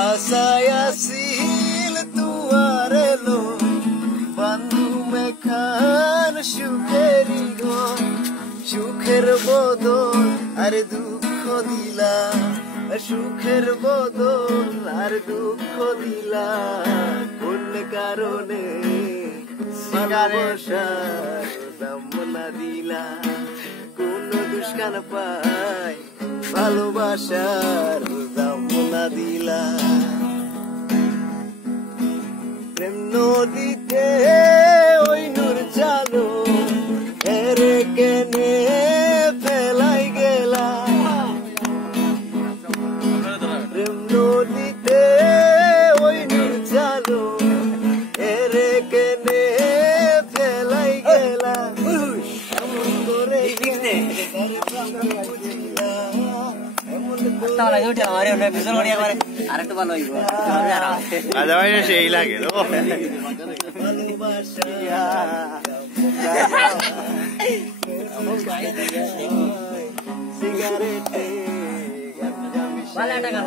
আশায় আসিল তুয়ার এলো বন্ধু মেখান সুখেরই ঘর সুখের বদল আর দুঃখ দিলা সুখের বদল আর দুঃখ দিলা কোন কারণে ভালোবাসার দাম না দিলা কোন দুষ্কান পায় ভালোবাসার দাম না দিলা প্রেম নদীতে ওই নূর চালো এরে কেনে ফেলাই গেলা প্রেম নদীতে ওই নূর চালো এরে কেনে ফেলাই গেলা এমন করে আরেকটু ভালো হইব সেই লাগে সিগারেটে ভালো একটা গান